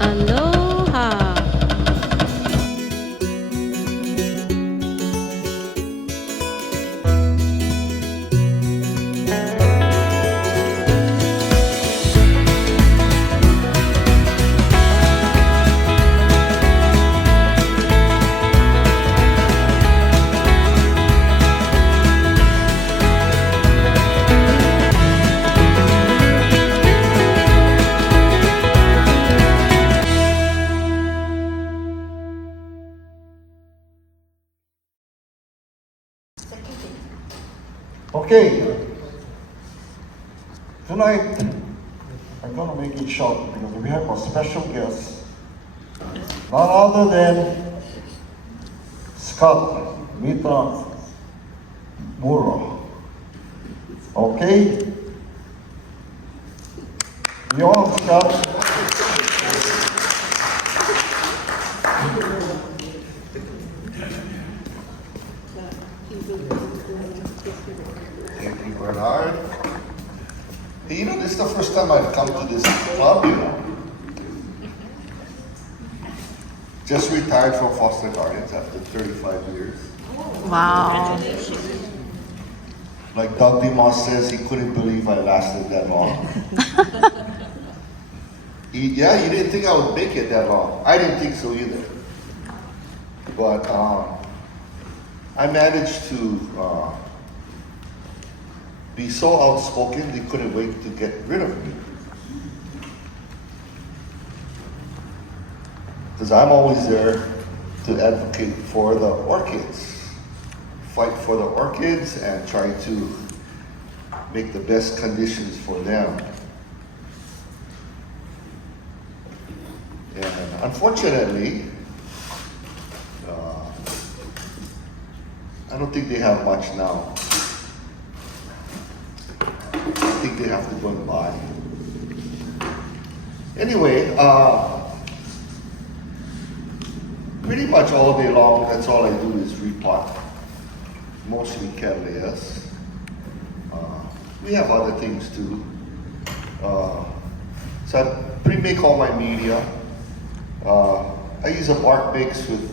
Aloha! Okay, tonight I'm going to make it short because we have a special guest, none other than Scot Mitamura. Okay? You all, Scot? Thank you, Bernard. Hey, you know, this is the first time I've come to this club, you know. Just retired from foster gardens after 35 years. Wow! Like Doug DeMoss says, he couldn't believe I lasted that long. Yeah, you didn't think I would make it that long. I didn't think so either. But I managed to be so outspoken, they couldn't wait to get rid of me. Because I'm always there to advocate for the orchids, fight for the orchids and try to make the best conditions for them. And unfortunately, I don't think they have much now. I think they have to go and buy. Anyway, pretty much all day long, that's all I do is repot. Mostly Cattleyas. We have other things too. So I pre-make all my media. I use a bark mix with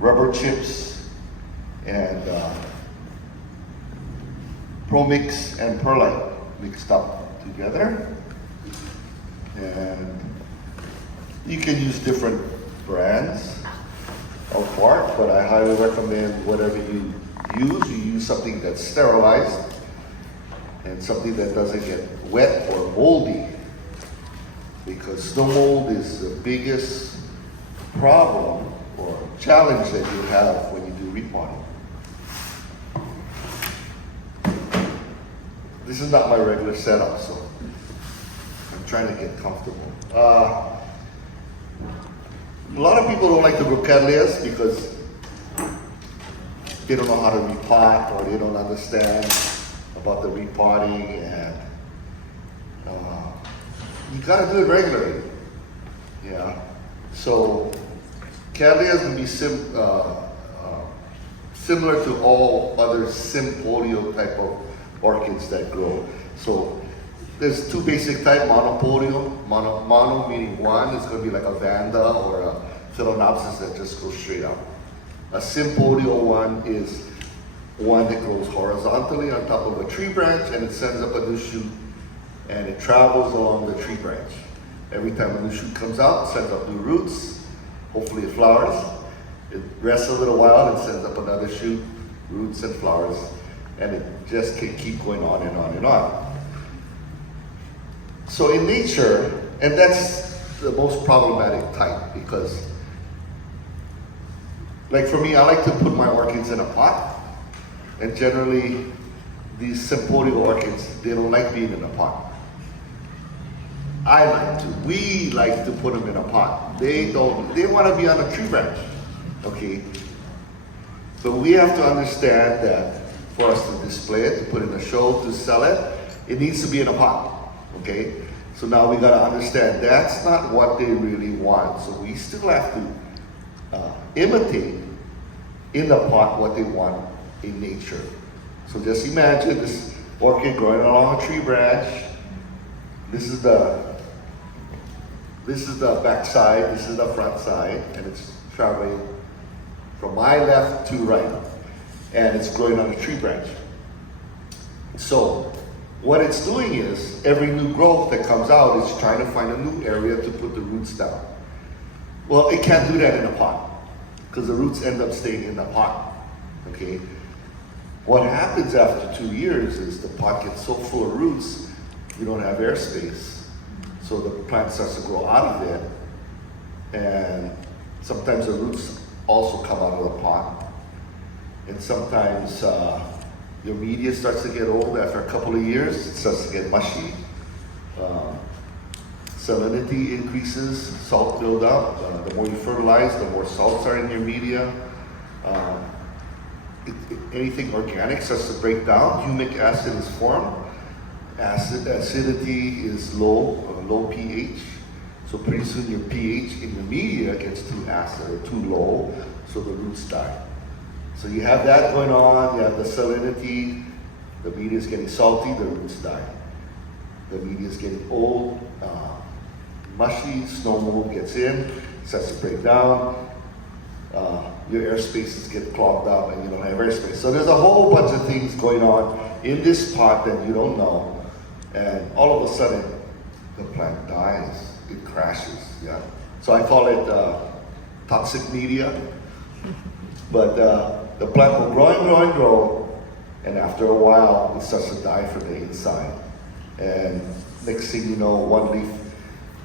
rubber chips and Pro-Mix and Perlite mixed up together. And you can use different brands of bark, but I highly recommend whatever you use something that's sterilized and something that doesn't get wet or moldy, because snow mold is the biggest problem or challenge that you have when you do repotting. This is not my regular setup, so I'm trying to get comfortable. A lot of people don't like to grow Cattleyas because they don't know how to repot or they don't understand about the repotting, and you gotta do it regularly. Yeah. So Cattleyas can be similar to all other sympodial type of orchids that grow. So there's two basic types, monopodial. Mono meaning one, it's going to be like a vanda or a phalaenopsis that just goes straight up. A sympodial one is one that grows horizontally on top of a tree branch, and it sends up a new shoot and it travels along the tree branch. Every time a new shoot comes out, it sends up new roots. Hopefully it flowers. It rests a little while and sends up another shoot, roots and flowers, and it just can keep going on and on and on. So in nature, and that's the most problematic type, because like for me, I like to put my orchids in a pot, and generally these sympodial orchids, they don't like being in a pot. I like to, we like to put them in a pot. They don't, they want to be on a tree branch, okay? But we have to understand that for us to display it, to put in a show, to sell it, it needs to be in a pot, okay? So now we gotta understand that's not what they really want. So we still have to imitate in the pot what they want in nature. So just imagine this orchid growing along a tree branch. This is the This is the back side, this is the front side, and it's traveling from my left to right. And it's growing on a tree branch. So what it's doing is, every new growth that comes out is trying to find a new area to put the roots down. Well, it can't do that in a pot, because the roots end up staying in the pot, okay? What happens after 2 years is the pot gets so full of roots, you don't have airspace. So the plant starts to grow out of it, and sometimes the roots also come out of the pot. And sometimes your media starts to get old after a couple of years. It starts to get mushy. Salinity increases, salt buildup. The more you fertilize, the more salts are in your media. Anything organic starts to break down. Humic acid is formed. Acidity is low pH. So pretty soon your pH in the media gets too acid or too low, so the roots die. So you have that going on, you have the salinity, the media is getting salty, the roots die. The media is getting old, mushy, snow mold gets in, starts to break down, your air spaces get clogged up and you don't have airspace. So there's a whole bunch of things going on in this pot that you don't know, and all of a sudden the plant dies, it crashes, yeah. So I call it toxic media, but the plant will grow and grow and grow, and after a while, it starts to die from the inside. And next thing you know, one leaf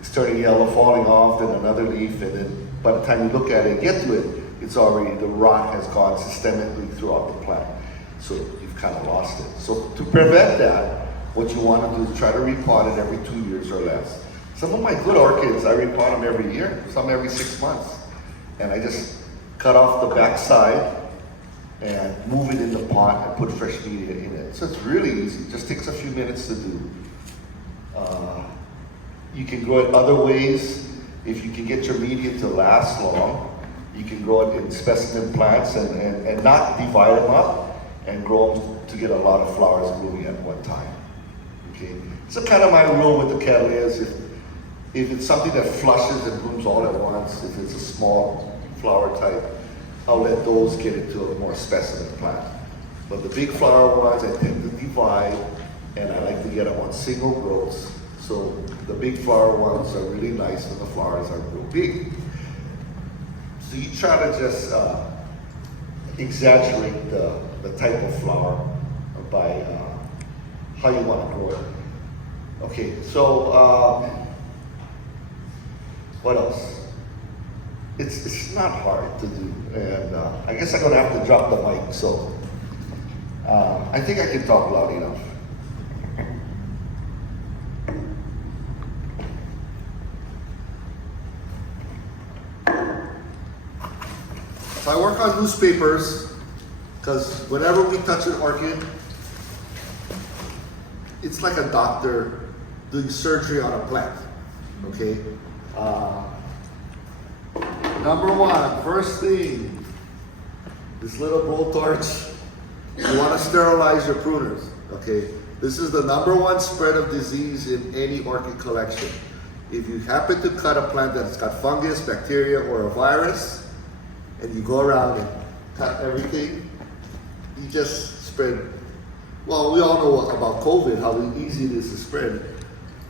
is turning yellow, falling off, then another leaf, and then by the time you look at it, get to it, it's already, the rot has gone systemically throughout the plant. So you've kind of lost it. So to prevent that, what you want to do is try to repot it every 2 years or less. Some of my good orchids, I repot them every year, some every 6 months. And I just cut off the back side and move it in the pot and put fresh media in it. So it's really easy, it just takes a few minutes to do. You can grow it other ways. If you can get your media to last long, you can grow it in specimen plants and not divide them up and grow them to get a lot of flowers blooming at one time. Okay, so kind of my rule with the Cattleyas, if it's something that flushes and blooms all at once, if it's a small flower type, I'll let those get into a more specimen plant. But the big flower ones, I tend to divide, and I like to get them on single growths. So the big flower ones are really nice when the flowers are real big. So you try to just exaggerate the type of flower by how you want to grow it. Okay, so what else? It's not hard to do, and I guess I'm gonna have to drop the mic, so I think I can talk loud enough. So I work on newspapers, because whenever we touch an orchid, it's like a doctor doing surgery on a plant, okay? Number one, first thing, this little blowtorch, you want to sterilize your pruners, okay? This is the #1 spread of disease in any orchid collection. If you happen to cut a plant that's got fungus, bacteria, or a virus, and you go around and cut everything, you just spread. Well, we all know about COVID, how easy it is to spread.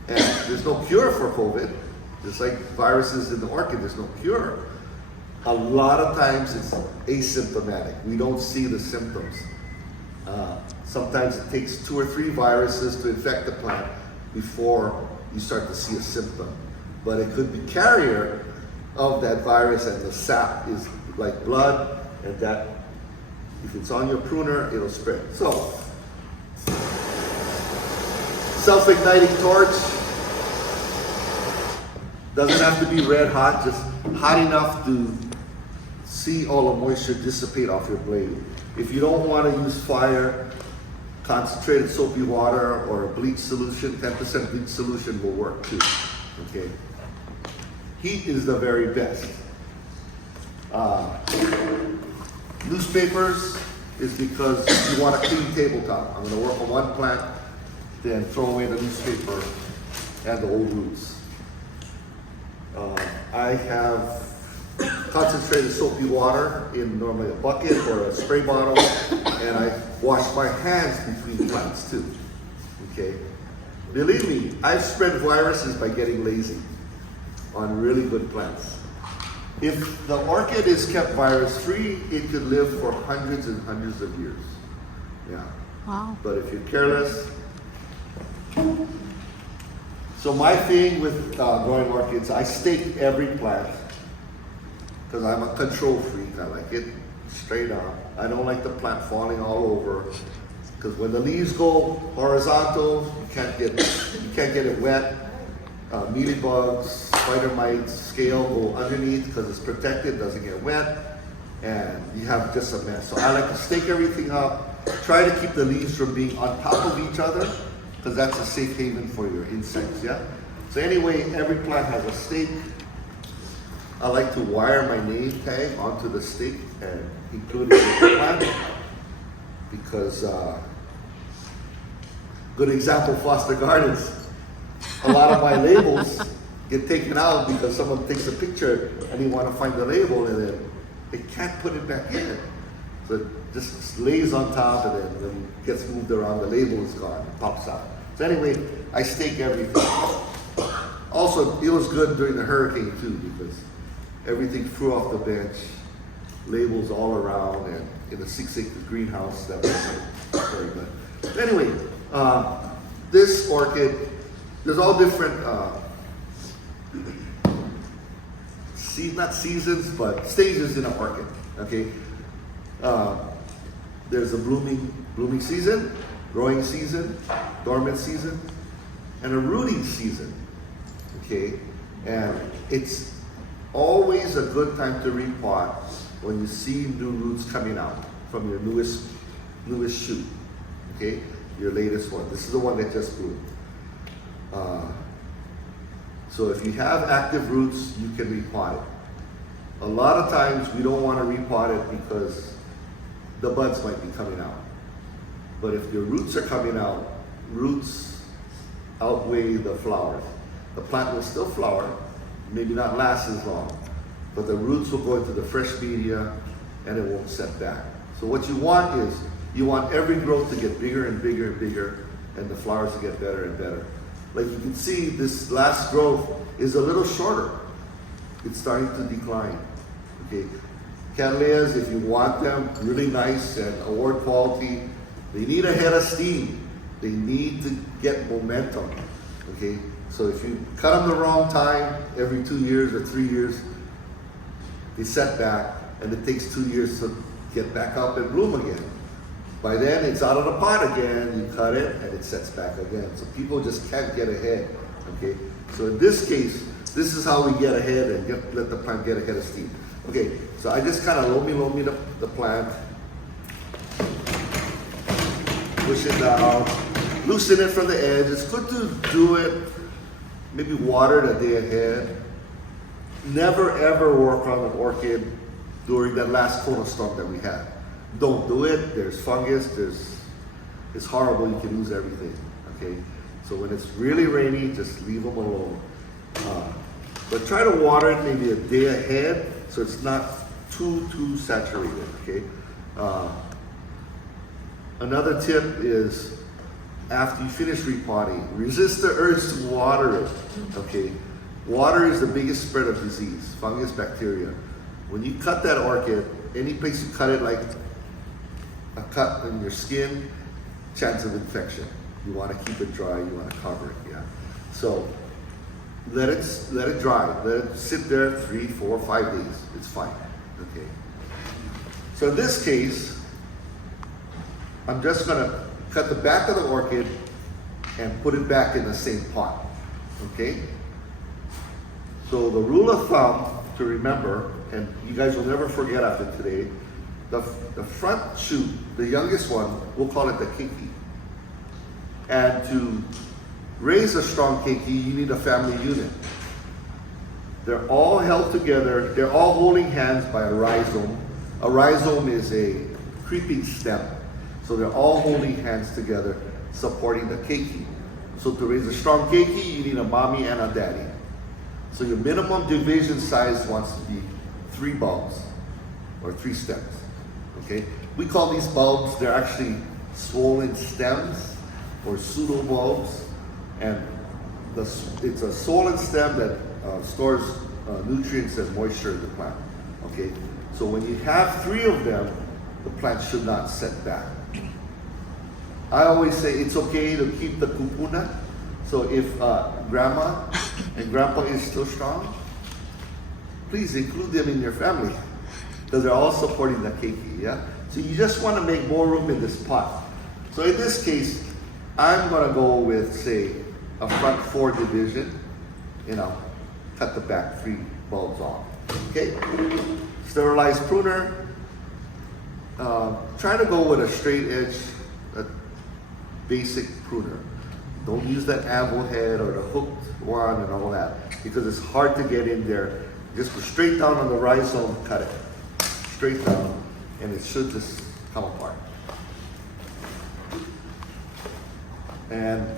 And there's no cure for COVID. Just like viruses in the orchid, there's no cure. A lot of times it's asymptomatic. We don't see the symptoms. Sometimes it takes 2 or 3 viruses to infect the plant before you start to see a symptom. But it could be carrier of that virus, and the sap is like blood, and that, if it's on your pruner, it'll spread. So, self-igniting torch. Doesn't have to be red hot, just hot enough to see all the moisture dissipate off your blade. If you don't want to use fire, concentrated soapy water or a bleach solution, 10% bleach solution will work too, okay? Heat is the very best. Newspapers is because you want a clean tabletop. I'm gonna work on one plant, then throw away the newspaper and the old roots. I have concentrated soapy water in normally a bucket or a spray bottle, and I wash my hands between plants too. Okay? Believe me, I've spread viruses by getting lazy on really good plants. If the orchid is kept virus-free, it could live for hundreds and hundreds of years. Yeah. Wow. But if you're careless. So my thing with growing orchids, I stake every plant because I'm a control freak. I like it straight up. I don't like the plant falling all over because when the leaves go horizontal, you can't get it wet. Mealybugs, spider mites, scale go underneath because it's protected, doesn't get wet, and you have just a mess. So I like to stake everything up, try to keep the leaves from being on top of each other because that's a safe haven for your insects, yeah? So anyway, every plant has a stake. I like to wire my name tag onto the stake and include it in the plant because, good example, Foster Gardens. A lot of my labels get taken out because someone takes a picture and they want to find the label and then they can't put it back in. So it just lays on top and then when it gets moved around, the label is gone, it pops out. So anyway, I stake everything. Also, it was good during the hurricane too because everything flew off the bench, labels all around, and in a 6-acre greenhouse, that was very good. But anyway, this orchid, there's all different, not seasons, but stages in an orchid, okay? There's a blooming season, growing season, dormant season, and a rooting season, okay? And it's always a good time to repot when you see new roots coming out from your newest shoot, okay? Your latest one. This is the one that just bloomed. So if you have active roots, you can repot it. A lot of times we don't want to repot it because the buds might be coming out. But if your roots are coming out, roots outweigh the flowers. The plant will still flower, maybe not last as long, but the roots will go into the fresh media and it won't set back. So what you want is, you want every growth to get bigger and bigger and bigger and the flowers to get better and better. Like you can see, this last growth is a little shorter. It's starting to decline, okay? Cattleyas, if you want them really nice and award quality, they need a head of steam. They need to get momentum, okay? So if you cut them the wrong time, every 2 years or 3 years, they set back and it takes 2 years to get back up and bloom again. By then, it's out of the pot again, you cut it, and it sets back again. So people just can't get ahead, okay? So in this case, this is how we get ahead and let the plant get ahead of steam. Okay, so I just kind of loamy the plant, push it down, loosen it from the edge. It's good to do it, maybe water it a day ahead. Never ever work on an orchid during that last cold storm that we had. Don't do it. There's fungus. It's horrible. You can lose everything. Okay. So when it's really rainy, just leave them alone. But try to water it maybe a day ahead so it's not too saturated. Okay. Another tip is after you finish repotting, resist the urge to water it. Okay. Water is the biggest spread of disease, fungus, bacteria. When you cut that orchid, any place you cut it, like a cut in your skin, chance of infection. You want to keep it dry, you want to cover it, yeah? So let it dry, let it sit there 3, 4, 5 days, it's fine, okay? So in this case, I'm just gonna cut the back of the orchid and put it back in the same pot, okay? So the rule of thumb to remember, and you guys will never forget after today, the front shoot, the youngest one, we'll call it the keiki. And to raise a strong keiki, you need a family unit. They're all held together, they're all holding hands by a rhizome. A rhizome is a creeping stem. So they're all holding hands together, supporting the keiki. So to raise a strong keiki, you need a mommy and a daddy. So your minimum division size wants to be 3 bulbs or 3 stems. Okay? We call these bulbs, they're actually swollen stems or pseudobulbs, and it's a swollen stem that stores nutrients and moisture in the plant. Okay? So when you have 3 of them, the plant should not set back. I always say it's okay to keep the kupuna. So if grandma and grandpa is still strong, please include them in your family because they're all supporting the keiki, yeah? So you just want to make more room in this pot. So in this case, I'm going to go with, say, a front 4 division, and I'll cut the back 3 bulbs off, okay? Sterilized pruner. Try to go with a straight edge, a basic pruner. Don't use that anvil head or the hooked one and all that because it's hard to get in there. Just go straight down on the rhizome, cut it. Straight down, and it should just come apart. And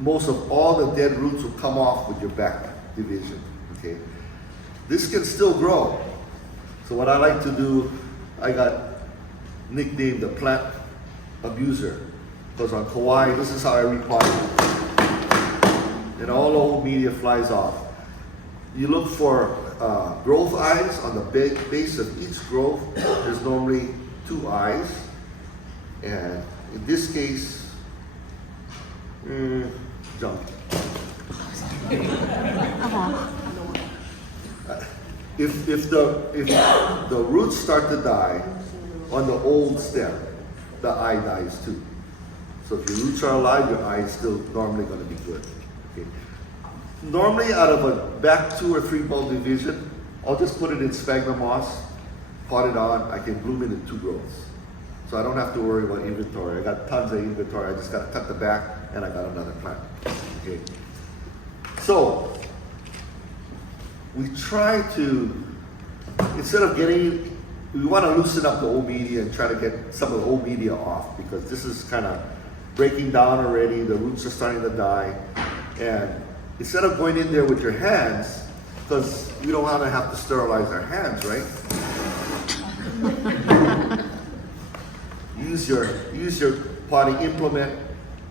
most of all the dead roots will come off with your back division, okay? This can still grow. So what I like to do, I got nicknamed the plant abuser. Because on Kauai, this is how I repot it. And all the old media flies off. You look for growth eyes on the base of each growth. There's normally 2 eyes. And in this case, junk. If the roots start to die on the old stem, the eye dies too. So if your roots are alive, your eye is still normally going to be good. Okay. Normally, out of a back 2 or 3 bulb division, I'll just put it in sphagnum moss, pot it on. I can bloom it in 2 growths, so I don't have to worry about inventory. I got tons of inventory. I just got to cut the back, and I got another plant. Okay. So we try to, instead of getting, we want to loosen up the old media and try to get some of the old media off because this is kind of breaking down already. The roots are starting to die. And instead of going in there with your hands, because we don't want to have to sterilize our hands, right? use your potting implement,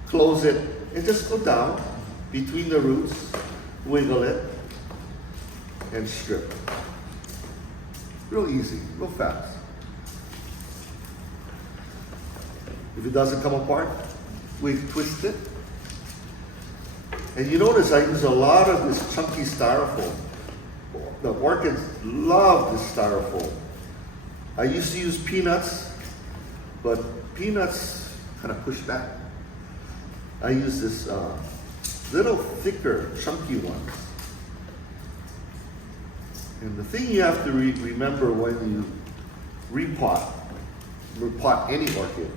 close it, and just go down between the roots, wiggle it, and strip. Real easy, real fast. If it doesn't come apart, we twist it. And you notice I use a lot of this chunky styrofoam. The orchids love this styrofoam. I used to use peanuts, but peanuts kind of push back. I use this little thicker, chunky ones. And the thing you have to remember when you repot any orchid,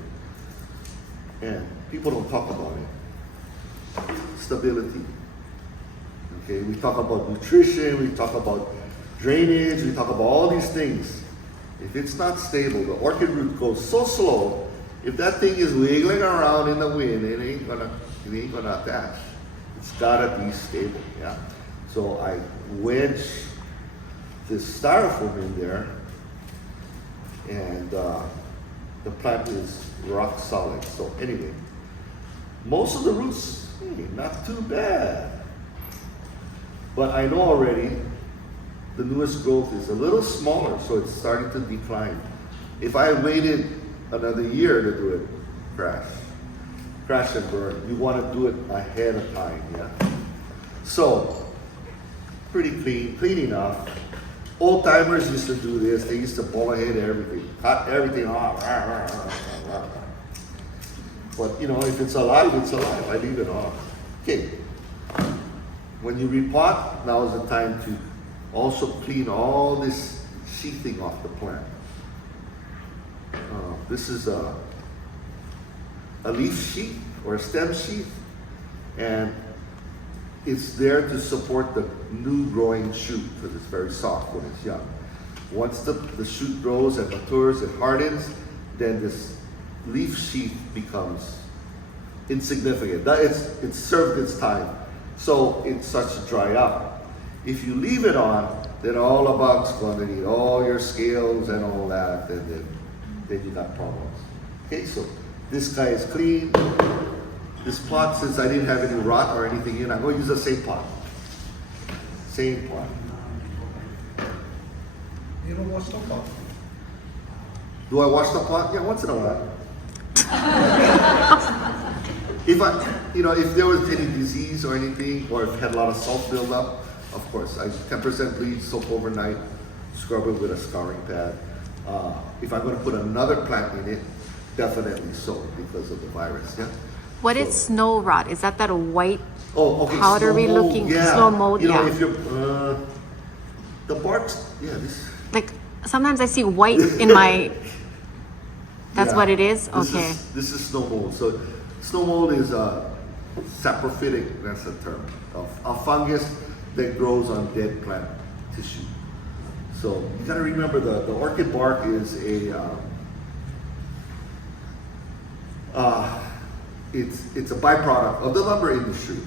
and people don't talk about it, stability. Okay, we talk about nutrition, we talk about drainage, we talk about all these things. If it's not stable, the orchid root goes so slow, if that thing is wiggling around in the wind, it ain't gonna attach. It's gotta be stable, yeah? So I wedge this styrofoam in there, and the plant is rock solid. So anyway, most of the roots, not too bad. But I know already the newest growth is a little smaller, so it's starting to decline. If I waited another year to do it, crash and burn. You want to do it ahead of time, yeah? So, pretty clean enough. Old timers used to do this. They used to pull ahead everything, cut everything off. But you know, if it's alive, it's alive. I leave it off. Okay. When you repot, now is the time to also clean all this sheathing off the plant. This is a leaf sheath or a stem sheath, and it's there to support the new growing shoot because it's very soft when it's young. Once the shoot grows and matures and hardens, then this leaf sheath becomes insignificant. It's served its time, so it starts to dry up. If you leave it on, then all the bugs going to eat all your scales and all that, and then you got problems. Okay, so this guy is clean. This pot, since I didn't have any rot or anything in, I'm going to use the same pot. Same pot. You don't wash the pot. Do I wash the pot? Yeah, once in a while. If there was any disease or anything, or if it had a lot of salt buildup, of course, I 10% bleach, soak overnight, scrub it with a scouring pad. If I'm going to put another plant in it, definitely so, because of the virus. Yeah. What is snow rot? Is that white, okay, powdery snow mold, looking yeah. snow mold? Yeah. If you're the barks, this. Like sometimes I see white in my. That's Yeah. what it is. Okay. This is snow mold. So snow mold is a saprophytic, that's the term, of a fungus that grows on dead plant tissue. So you got to remember the orchid bark is it's a byproduct of the lumber industry.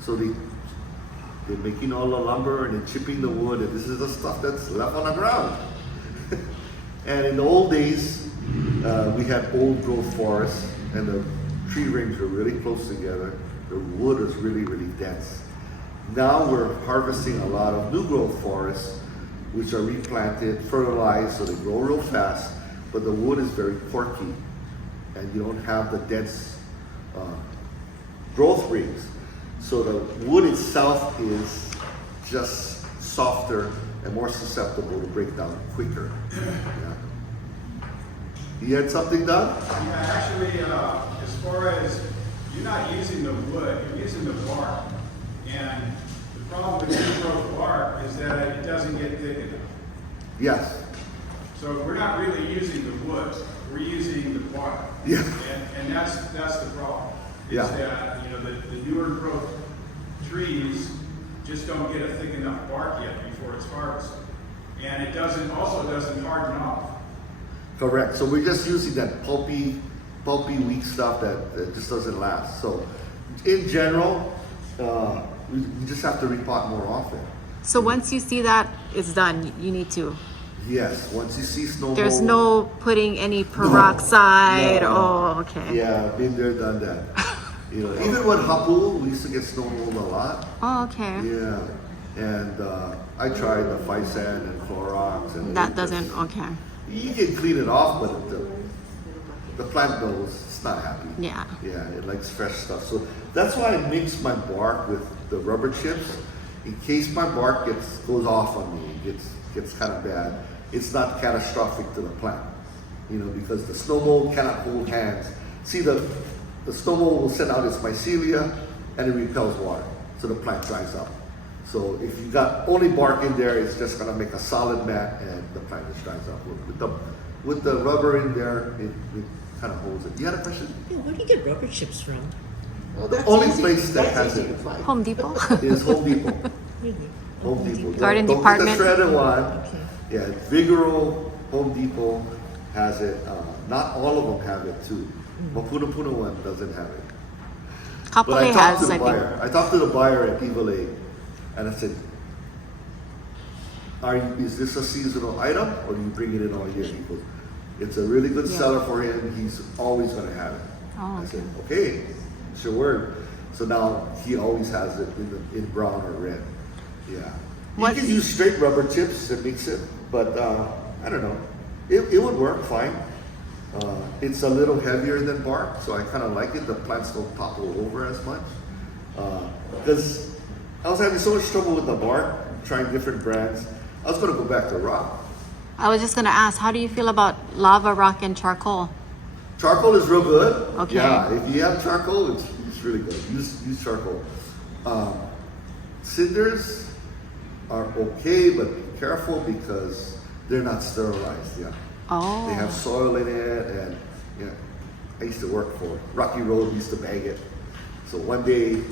So they're making all the lumber and they're chipping the wood, and this is the stuff that's left on the ground. And in the old days, we had old growth forests, and the tree rings were really close together. The wood was really, really dense. Now we're harvesting a lot of new growth forests, which are replanted, fertilized, so they grow real fast, but the wood is very corky, and you don't have the dense growth rings. So the wood itself is just softer and more susceptible to break down quicker. Yeah. You had something done? Yeah, actually, as far as you're not using the wood, you're using the bark. And the problem with new growth bark is that it doesn't get thick enough. Yes. So we're not really using the wood, we're using the bark. Yeah. And that's the problem. Yeah. Is that, the newer growth trees just don't get a thick enough bark yet before it's harvested. And it doesn't harden off. Correct. So we're just using that pulpy, weak stuff that just doesn't last. So in general, we just have to repot more often. So once you see that it's done, you need to. Yes. Once you see snow There's mold, no putting any peroxide. No. Oh, okay. Yeah, been there, done that. Even with hapu, we used to get snow mold a lot. Oh, okay. Yeah. And I tried the Physan and Clorox, and That doesn't. Okay. You can clean it off, but the plant knows it's not happy. Yeah. Yeah, it likes fresh stuff. So that's why I mix my bark with the rubber chips, in case my bark goes off on me, gets kind of bad. It's not catastrophic to the plant, because the snow mold cannot hold hands. See, the snow mold will send out its mycelia and it repels water, so the plant dries up. So if you got only bark in there, it's just gonna make a solid mat, and the plant just dries up. With the rubber in there, it kind of holds it. You had a question? Yeah, where do you get rubber chips from? Well, the only place that has it Home Depot. is Home Depot. Really? Home Depot. Garden Don't department. Get the shredded one. Okay. Yeah, Vigoro, Home Depot has it. Not all of them have it too. Mapuna Puna one doesn't have it. But Kapolei I talked to has, the I think. buyer. I talked to the buyer at Evile, and I said, is this a seasonal item, or do you bring it in all year? He goes, it's a really good Yeah. seller for him. He's always going to have it. Oh, I said, okay, it's your word. So now he always has it in brown or red. Yeah. What- You can use straight rubber chips and mix it, but I don't know. It would work fine. It's a little heavier than bark, so I kind of like it. The plants don't topple over as much. Because I was having so much trouble with the bark, trying different brands. I was going to go back to rock. I was just gonna ask, how do you feel about lava rock and charcoal? Charcoal is real good. Okay. Yeah, if you have charcoal, it's really good. Use charcoal. Cinders are okay, but be careful because they're not sterilized. Yeah. Oh. They have soil in it, and yeah. I used to work for Rocky Road. We used to bag it. So one day,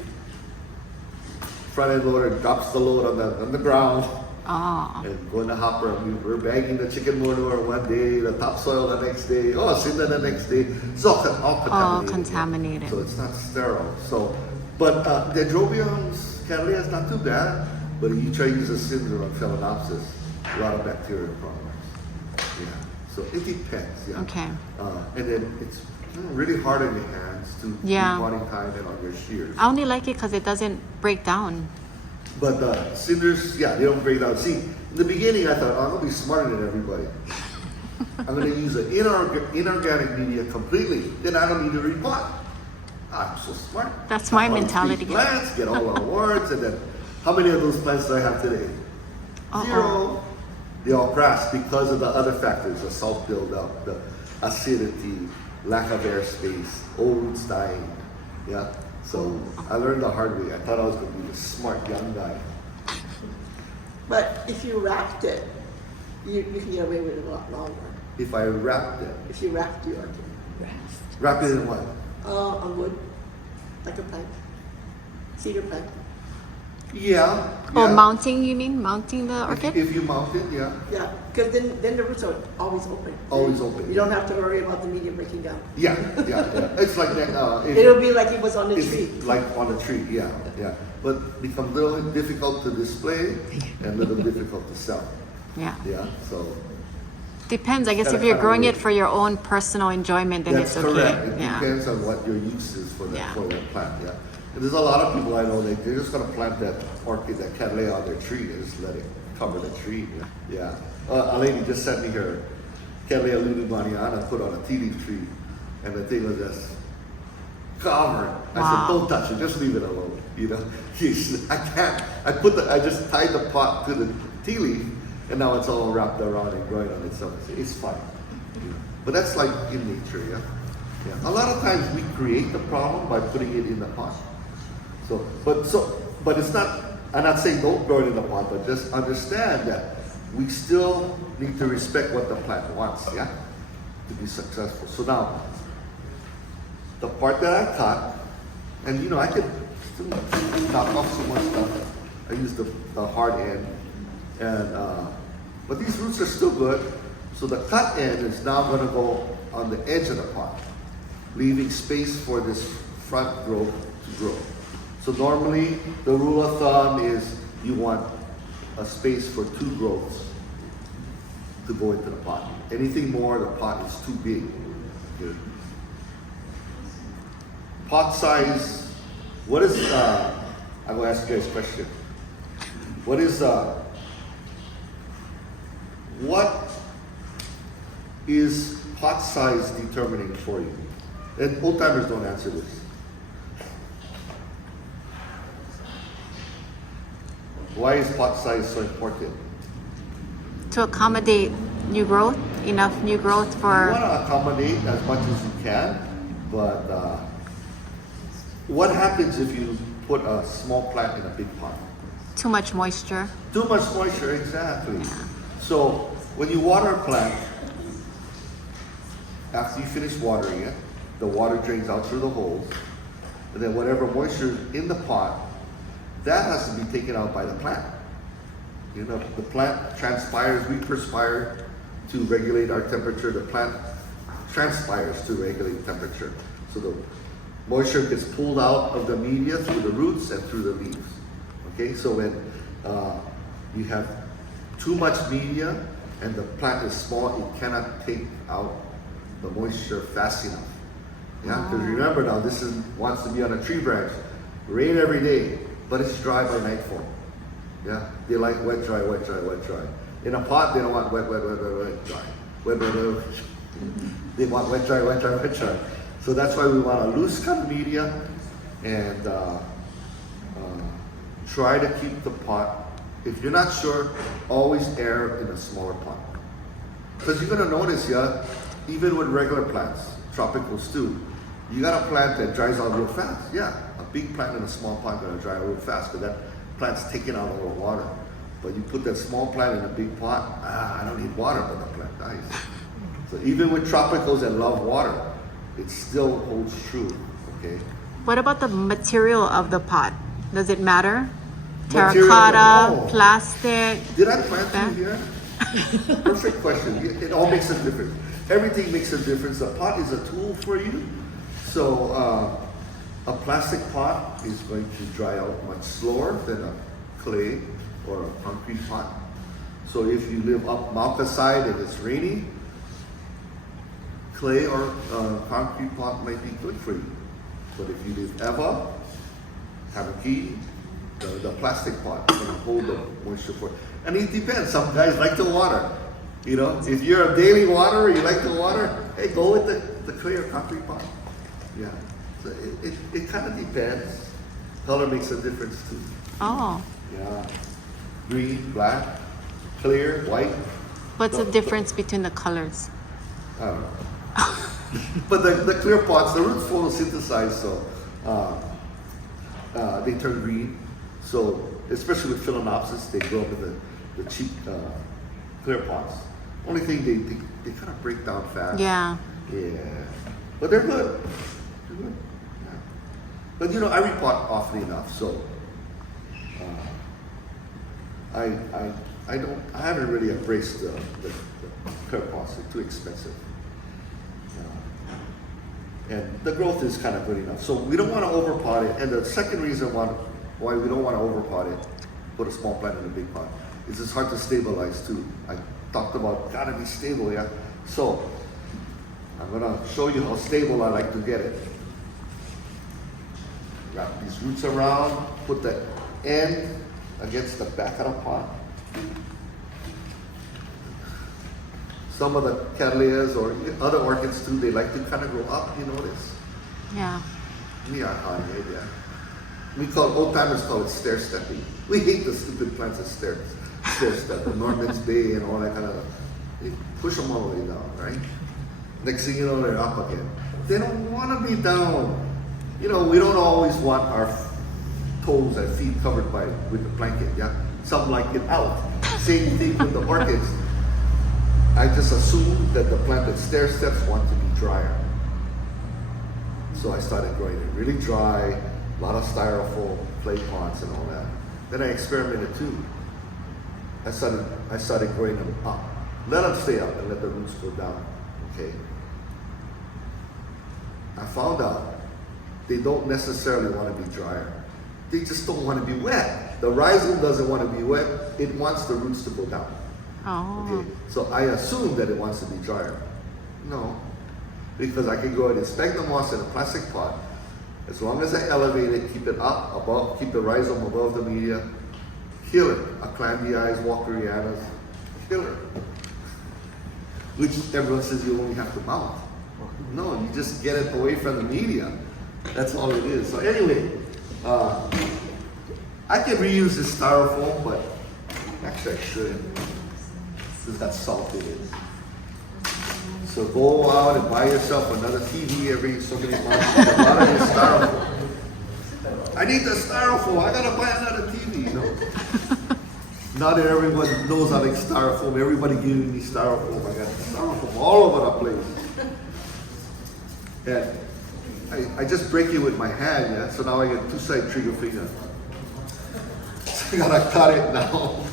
front end loader drops the load on the ground. Oh. And go in the hopper, we were bagging the chicken manure one day, the topsoil the next day, cinder the next day. It's all contaminated. All contaminated. So it's not sterile. So, but Dendrobium's Cattleyas not too bad. But if you try to use a cinder on Phalaenopsis, a lot of bacterial problems. Yeah. So it depends. Yeah. Okay. And then it's really hard on your hands to Yeah. repotting time and on your shears. I only like it because it doesn't break down. But cinders, yeah, they don't break down. See, in the beginning I thought, oh, I'm gonna be smarter than everybody. I'm gonna use an inorganic media completely. Then I don't need to repot. I'm so smart. That's my All these mentality. big plants, get all the awards, and then how many of those plants do I have today? Uh-oh. Zero. They all crashed because of the other factors: the salt buildup, the acidity, lack of airspace, old roots dying. Yeah. So I learned the hard way. I thought I was going to be a smart young guy. But if you wrapped it, you can get away with it a lot longer. If I wrapped it, If you wrapped your orchid. wrap it in what? On wood, like a plank, cedar plank. Yeah. Oh, yeah. mounting, you mean? Mounting the orchid? If you mount it, yeah. Yeah, because then the roots are always open. Always open. You don't have to worry about the media breaking down. Yeah, yeah, yeah. It's like that. It'll be like it was on the It's tree. like on a tree, yeah, yeah. But become a little difficult to display and a little difficult to sell. Yeah. Yeah, so Depends. I guess Gotta if you're have growing a- it for your own personal enjoyment, then that's it's okay. correct. It Yeah. depends on what your use is for that Yeah. plant. Yeah, and there's a lot of people I know they're just gonna plant that orchid, that Cattleyas on their tree and just let it cover the tree. Yeah. A lady just sent me her Cattleya lulubaniana put on a tea leaf tree, and the thing was just covered. I Wow. said, don't touch it, just leave it alone. You know, I can't. I just tied the pot to the tea leaf, and now it's all wrapped around and growing on itself. It's fine. But that's like in nature, yeah. Yeah. A lot of times we create the problem by putting it in the pot. But it's not. I'm not saying don't grow it in the pot, but just understand that we still need to respect what the plant wants, yeah, to be successful. So now, the part that I cut, and you know, I could still knock off some more stuff. I use the hard end, and but these roots are still good. So the cut end is now going to go on the edge of the pot, leaving space for this front growth to grow. So normally, the rule of thumb is you want a space for 2 growths to go into the pot. Anything more, the pot is too big. Okay. Pot size, what is, I'm going to ask you guys a question. What is pot size determining for you? And old timers don't answer this. Why is pot size so important? To accommodate new growth, enough new growth You for. want to accommodate as much as you can, but what happens if you put a small plant in a big pot? Too much moisture. Too much moisture, exactly. So when you water a plant, after you finish watering it, the water drains out through the holes, and then whatever moisture is in the pot, that has to be taken out by the plant. You know, the plant transpires, we perspire to regulate our temperature, the plant transpires to regulate temperature. So the moisture gets pulled out of the media through the roots and through the leaves. Okay, so when you have too much media and the plant is small, it cannot take out the moisture fast enough. Yeah, because remember now, wants to be on a tree branch, rain every day, but it's dry by nightfall. Yeah, they like wet, dry, wet, dry, wet, dry. In a pot, they don't want wet, wet, wet, wet, wet, dry. Wet, wet, wet, wet. They want wet, dry, wet, dry, wet, dry. So that's why we want a loose cut media and try to keep the pot. If you're not sure, always err in a smaller pot. Because you're gonna notice, yeah, even with regular plants, tropicals too, you got a plant that dries out real fast. Yeah, a big plant in a small pot gonna dry out real fast because that plant's taking out all the water. But you put that small plant in a big pot, I don't need water, but the plant dies. So even with tropicals that love water, it still holds true, okay? What about the material of the pot? Does it matter? Material, Terracotta, no. plastic. Did I plant you here? Perfect question. It all makes a difference. Everything makes a difference. The pot is a tool for you. So a plastic pot is going to dry out much slower than a clay or a concrete pot. So if you live up Mauka side and it's rainy, clay or concrete pot might be good for you. But if you live Eva, Tamaki, the plastic pot can hold the moisture for it. And it depends. Some guys like to water. You know, if you're a daily waterer, you like to water, hey, go with the clay or concrete pot. Yeah. So it kind of depends. Color makes a difference too. Oh, Yeah. Green, black, clear, white. what's the difference between the colors? I don't know. But the clear pots, the roots photosynthesize, so they turn green. So especially with Phalaenopsis, they grow up in the cheap clear pots. Only thing they kind of break down fast. Yeah. Yeah. But they're good. They're good. Yeah. But you know, I repot often enough, so I haven't really embraced the clear pots. They're too expensive. And the growth is kind of good enough. So we don't want to overpot it. And the second reason why we don't want to overpot it, put a small plant in a big pot, is it's hard to stabilize too. I talked about gotta be stable, yeah? So I'm gonna show you how stable I like to get it. Wrap these roots around, put the end against the back of the pot. Some of the Cattleyas or other orchids too, they like to kind of grow up, you notice? Yeah. Yeah. We old timers call it stair stepping. We hate the stupid plants that stair step, the Norman's Bay and all that kind of stuff. They push them all the way down, right? Next thing you know, they're up again. They don't want to be down. You know, we don't always want our toes and feet covered with the blanket, yeah? Some like it out. Same thing with the orchids. I just assumed that the plant that stair steps want to be drier. So I started growing it really dry, a lot of styrofoam, clay pots and all that. Then I experimented too. I started growing them up. Let them stay up and let the roots go down, okay? I found out they don't necessarily want to be drier. They just don't want to be wet. The rhizome doesn't want to be wet. It wants the roots to go down. Oh. Okay, so I assume that it wants to be drier. No, because I can grow it in sphagnum moss in a plastic pot. As long as I elevate it, keep it up, above, keep the rhizome above the media, kill it. Aclandias, Walkerianas, kill it. Which everyone says you only have to mount. No, you just get it away from the media. That's all it is. So anyway, I can reuse this styrofoam, but actually I shouldn't. This got salt in it. So go out and buy yourself another TV every so many months. A lot of this styrofoam. I need the styrofoam. I gotta buy another TV. No. Now that everyone knows I like styrofoam, everybody giving me styrofoam. I got styrofoam all over the place. And I just break it with my hand, yeah. So now I get two-side trigger finger. So I gotta cut it now.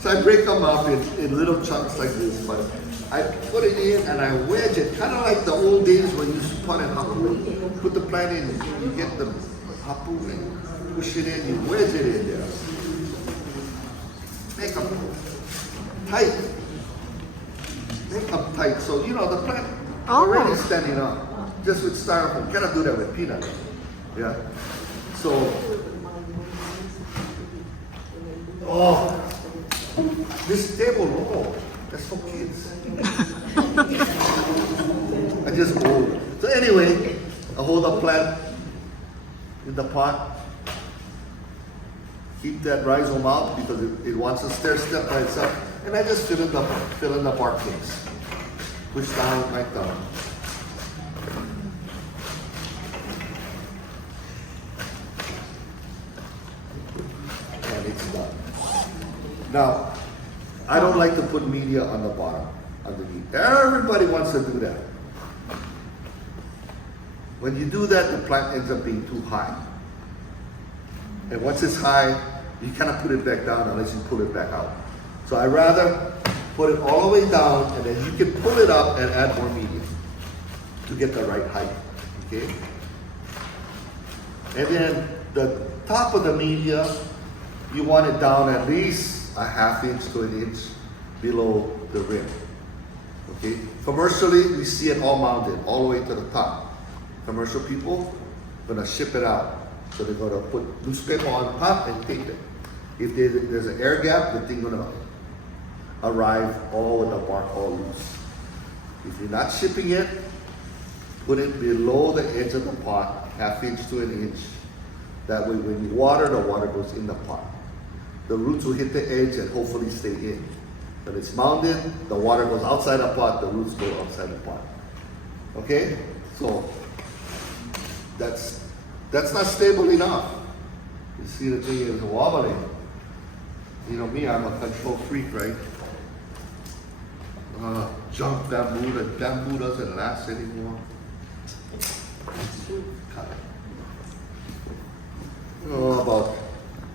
So I break them up in little chunks like this, but I put it in and I wedge it, kind of like the old days when you used to put in harpoon. Put the plant in, you get the harpoon and push it in, you wedge it in there. Make them tight. Make them tight. So, you know, the plant already standing up, just with styrofoam. You cannot do that with peanut. Yeah. So, this table, that's for kids. I just hold. So anyway, I hold the plant in the pot. Keep that rhizome out because it wants to stair step by itself. And I just fill in the bark case. Push down with my thumb. And it's done. Now, I don't like to put media on the bottom, underneath. Everybody wants to do that. When you do that, the plant ends up being too high. And once it's high, you cannot put it back down unless you pull it back out. So I rather put it all the way down, and then you can pull it up and add more media to get the right height, okay? And then the top of the media, you want it down at least a ½ inch to an inch below the rim. Okay? Commercially, we see it all mounted all the way to the top. Commercial people gonna ship it out. So they're gonna put newspaper on top and tape it. If there's an air gap, the thing gonna arrive all with the bark all loose. If you're not shipping it, put it below the edge of the pot, ½ inch to an inch. That way when you water, the water goes in the pot. The roots will hit the edge and hopefully stay in. When it's mounded, the water goes outside the pot, the roots go outside the pot. Okay? So that's not stable enough. You see, the thing is wobbling. You know me, I'm a control freak, right? Junk bamboo, the bamboo doesn't last anymore. Cut it. Oh, about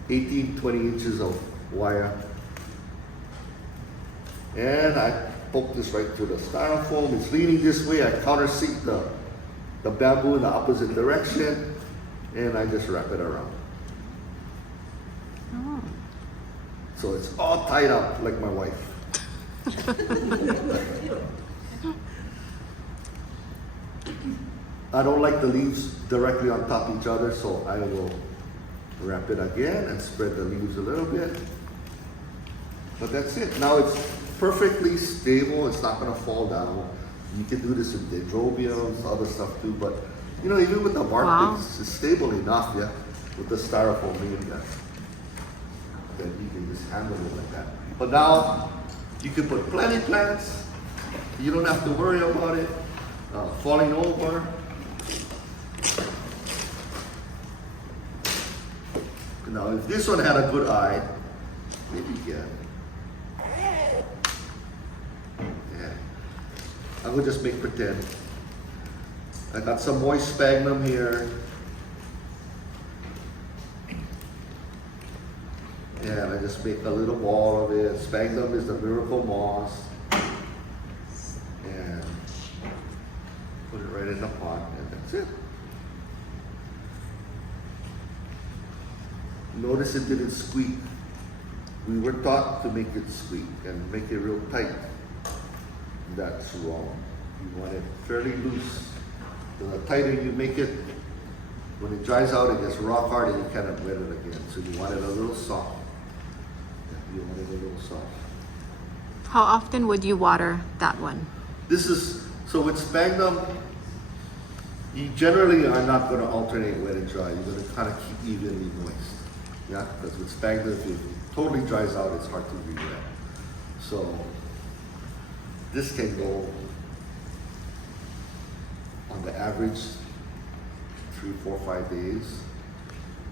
18, 20 inches of wire. And I poke this right through the styrofoam. It's leaning this way. I countersink the bamboo in the opposite direction, and I just wrap it around. Oh. So it's all tied up like my wife. I don't like the leaves directly on top of each other, so I will wrap it again and spread the leaves a little bit. But that's it. Now it's perfectly stable. It's not going to fall down. You can do this with dendrobiums, other stuff too. But you know, even with the bark, Wow. it's stable enough, yeah, with the styrofoam in there. Then you can just handle it like that. But now you can put plenty plants. You don't have to worry about it falling over. Now, if this one had a good eye, maybe again. Yeah. I would just make pretend. I got some moist sphagnum here. And I just make a little ball of it. Sphagnum is the miracle moss. And put it right in the pot, and that's it. Notice it didn't squeak. We were taught to make it squeak and make it real tight. That's wrong. You want it fairly loose. The tighter you make it, when it dries out, it gets rock hard and you cannot wet it again. So you want it a little soft. You want it a little soft. How often would you water that one? This is, so with sphagnum, you generally are not going to alternate wet and dry. You're going to kind of keep evenly moist. Yeah, because with sphagnum, if it totally dries out, it's hard to re-wet. So this can go on the average 3, 4, 5 days.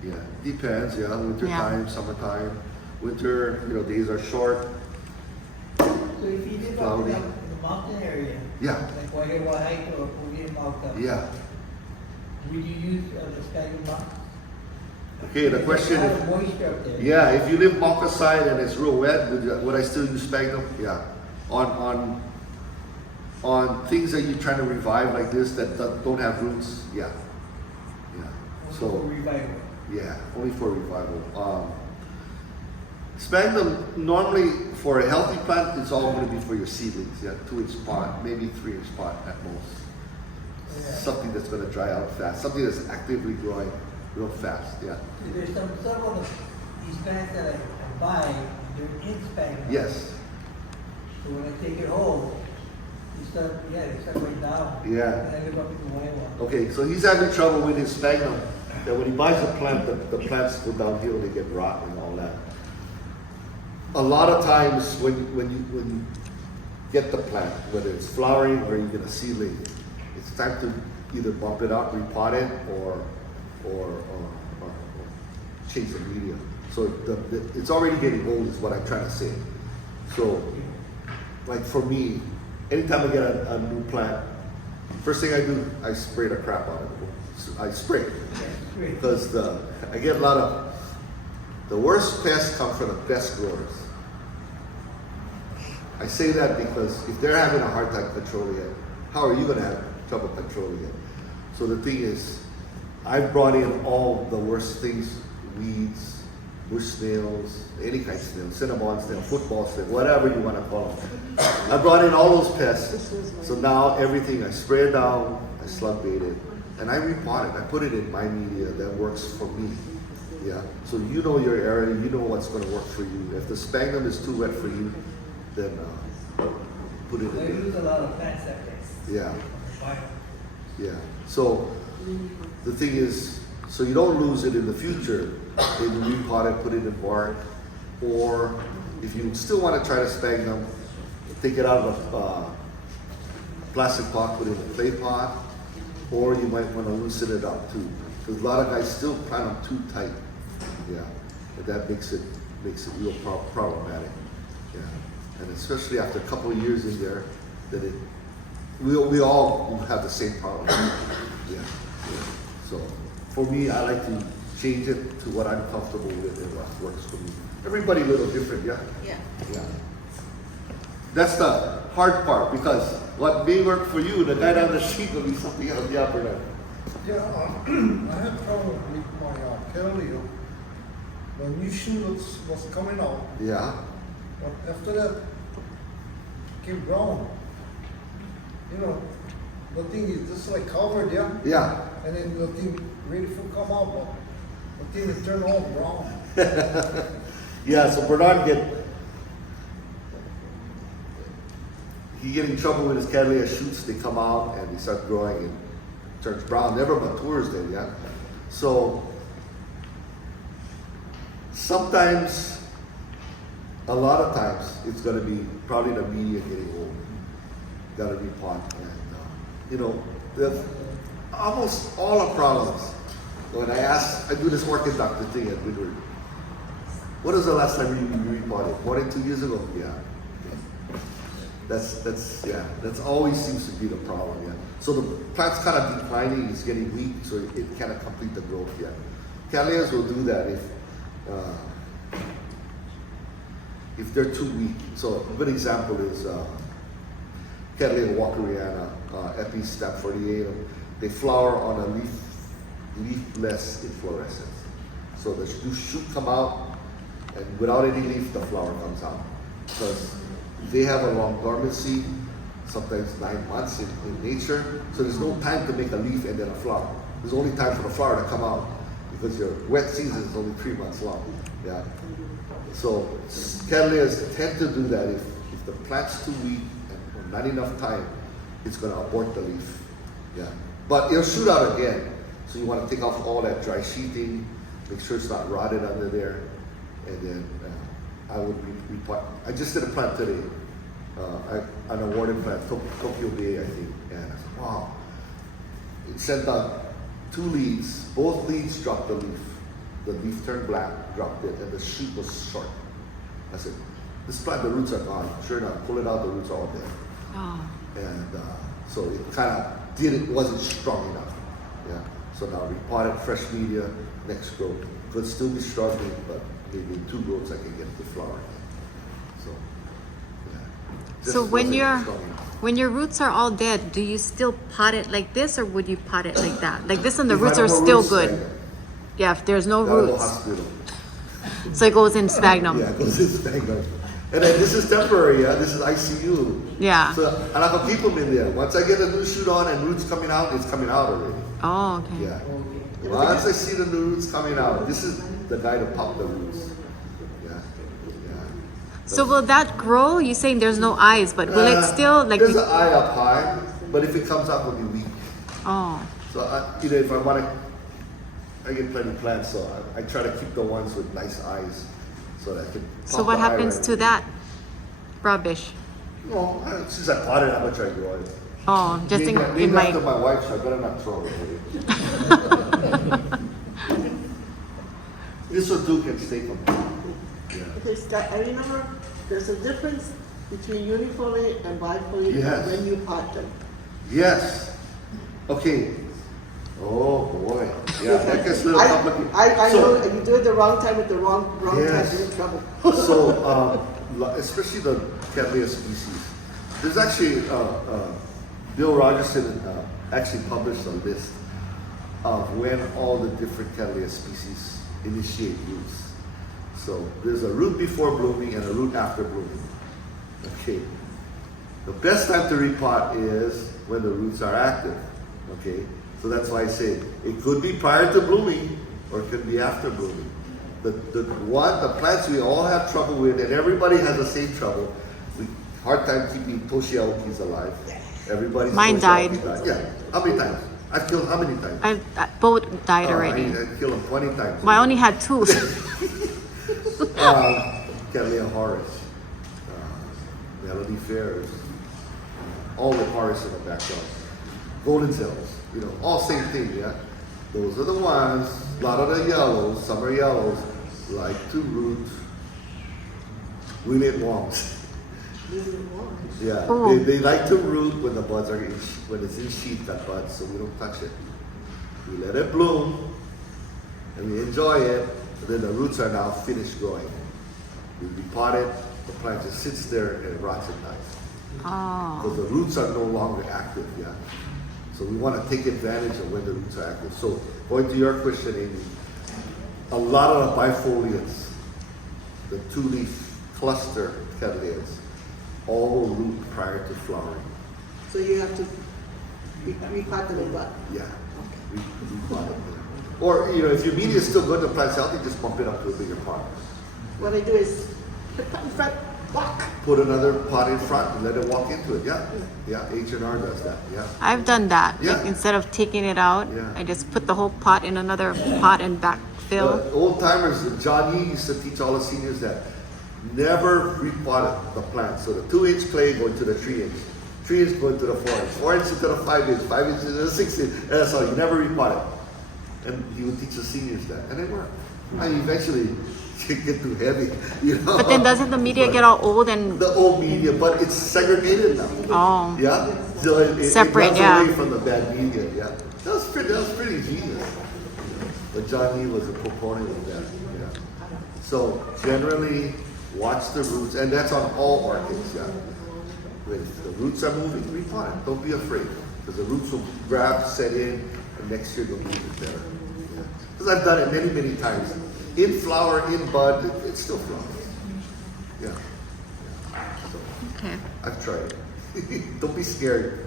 Yeah, depends. Yeah, winter time, summertime. Winter, you know, days are short. So if you live up Cloudy. in the mountain area, Yeah, like Wahiawa or Kunia, Mauka, yeah. would you use the sphagnum box? Okay, the question A lot is, of moisture up there. yeah, if you live Mauka side and it's real wet, would I still use sphagnum? Yeah. On things that you're trying to revive like this that don't have roots, yeah. Yeah. For So revival. yeah, only for revival. Sphagnum normally for a healthy plant, it's all going to be for your seedlings. Yeah, 2-inch pot, maybe 3-inch pot at most. Yeah. Something that's going to dry out fast. Something that's actively growing real fast. Yeah. There's some of these plants that I buy, they're in sphagnum. Yes. So when I take it home, they start going down. Yeah. And I live up in Wahiawa. Okay, so he's having trouble with his sphagnum. That when he buys a plant, the plants go downhill, they get rot and all that. A lot of times when you get the plant, whether it's flowering or you get a seedling, it's time to either bump it out, repot it, or change the medium. So it's already getting old is what I'm trying to say. So, like for me, anytime I get a new plant, first thing I do, I spray the crap out of it. I spray because I get a lot of, the worst pests come from the best growers. I say that because if they're having a hard time controlling it, how are you going to have trouble controlling it? So the thing is, I've brought in all the worst things, weeds, bush snails, any kind of snail, cinnamon snail, football snail, whatever you want to call them. I brought in all those pests. So now everything I spray it down, I slug bait it, and I repot it. I put it in my media that works for me. Yeah. So you know your area, you know what's going to work for you. If the sphagnum is too wet for you, then put it I in use there. a lot of plant septics. Yeah. Fire. Yeah. So the thing is, so you don't lose it in the future, then you repot it, put it in bark, or if you still want to try to sphagnum, take it out of a plastic pot, put it in a clay pot, or you might want to loosen it up too, because a lot of guys still plant them too tight. Yeah, and that makes it real problematic. Yeah, and especially after a couple of years in there, then we all have the same problem. Yeah. So for me, I like to change it to what I'm comfortable with and what works for me. Everybody a little different, yeah? Yeah. Yeah. That's the hard part, because what may work for you, the guy down the street will be something else. Yeah, Bernard. Yeah, I had problem with my Cattleya. The new shoot was coming out, Yeah. but after that, came brown. You know, the thing is just like covered, yeah? Yeah. And then the thing ready for come out, but the thing it turned all brown. Yeah, so Bernard he get in trouble with his Cattleya shoots. They come out and they start growing and turns brown. Never matures then, yeah. So sometimes, a lot of times, it's gonna be probably the media getting old. Gotta repot, and you know, almost all the problems. When I do this orchid doctor thing at Windward, what was the last time you repotted? More than 2 years ago? Yeah. That's always seems to be the problem, yeah. So the plant's kind of declining, it's getting weak, so it cannot complete the growth yet. Cattleyas will do that if they're too weak. So a good example is Cattleya walkeriana, Epi stamp 48. They flower on a leafless inflorescence. So the shoot come out, and without any leaf, the flower comes out. Because they have a long dormancy, sometimes 9 months in nature. So there's no time to make a leaf and then a flower. There's only time for the flower to come out, because your wet season is only 3 months long. Yeah. So Cattleyas tend to do that if the plant's too weak and not enough time, it's going to abort the leaf. Yeah. But it'll shoot out again. So you want to take off all that dry sheathing, make sure it's not rotted under there, and then I would repot. I just did a plant today, an awarded plant, Tokyo Bay, I think, and I said, wow. It sent out 2 leads, both leads dropped the leaf. The leaf turned black, dropped it, and the shoot was short. I said, this plant, the roots are gone. Sure enough, pull it out, the roots are all dead. Oh. And so it kind of wasn't strong enough. Yeah. So now repotted fresh media, next growth. Could still be struggling, but maybe in 2 growths I can get the flower. So, yeah. Just So when wasn't strong enough. when your roots are all dead, do you still pot it like this, or would you pot it like that? Like this, and the If roots I are have no still roots, good. then Yeah, if there's no gotta go roots, hospital. so it goes in sphagnum. Yeah, because it's sphagnum. And then this is temporary, yeah? This is ICU. Yeah. So, and I can keep them in there. Once I get a new shoot on and roots coming out, it's coming out already. Oh, okay. Yeah. Once I see the new roots coming out, this is the guy to pop the roots. Yeah. Yeah. So will that grow? You're saying there's no eyes, but will it still like? There's an eye up high, but if it comes out, it'll be weak. Oh. So if I want to, I get plenty of plants, so I try to keep the ones with nice eyes, so that I can. So pop what the eye happens right to away. that rubbish? No, since I potted, I'm gonna try to grow it. Oh, just in Named my. after my wife, so I better not throw it away. This one too can stay from. Yeah. Okay, Scott, I remember there's a difference between unifoliate and bifoliate Yes. when you pot them. Yes. Okay. Oh boy. Yeah, that gets a little complicated. I So- know, if you do it the wrong time at the wrong Yes. time, you're in trouble. So, especially the Cattleya species, there's actually Bill Rogerson actually published a list of when all the different Cattleya species initiate roots, So there's a root before blooming and a root after blooming. Okay. The best time to repot is when the roots are active. Okay. So that's why I say it could be prior to blooming or it could be after blooming. The plants we all have trouble with, and everybody has the same trouble. Hard time keeping Toshiaokis alive. Everybody's Mine died. Yeah. How many times? I've killed how many times? Both died already. I killed them 20 times. Well, I only had 2. Cattleya Horace, Melody Fairs, all the Horace in the background. Golden cells, all same thing, yeah? Those are the ones, a lot of the yellows, summer yellows, like to root willet worms. Yeah, Oh. they like to root when the buds are when it's in sheath, that bud, so we don't touch it. We let it bloom, and we enjoy it, and then the roots are now finished growing. We repot it, the plant just sits there and it rots and dies. Oh. Because the roots are no longer active, yeah. So we want to take advantage of when the roots are active. So going to your question, Amy, a lot of the bifoliates, the 2-leaf cluster Cattleyas, all will root prior to flowering. So you have to repot them in what? Yeah, repot it. Or if your media is still good, the plant's healthy, just bump it up to a bigger pot. What I do is put pot in front, walk. Put another pot in front and let it walk into it. Yeah, yeah. H&R does that. Yeah. I've done that. Yeah. Like, instead of taking it out, Yeah. I just put the whole pot in another pot and backfill. The old timers, John Yee used to teach all the seniors that never repot the plant. So the 2-inch clay going to the 3-inch, 3-inch going to the 4-inch, 4-inch into the 5-inch, 5-inch into the 6-inch, and that's all. You never repot it. And he would teach the seniors that, and it worked. And eventually, it get too heavy, But then doesn't the media get all old and the old media? But it's segregated now. oh? Yeah, so it Separate, runs yeah. away from the bad media. Yeah, that was pretty genius. But John Yee was a proponent of that. Yeah. So generally, watch the roots, and that's on all orchids. Yeah, if the roots are moving, repot it. Don't be afraid, because the roots will grab, set in, and next year they'll be even better. Because I've done it many times. In flower, in bud, it still flowers. Yeah. So, Okay. I've tried it. Don't be scared.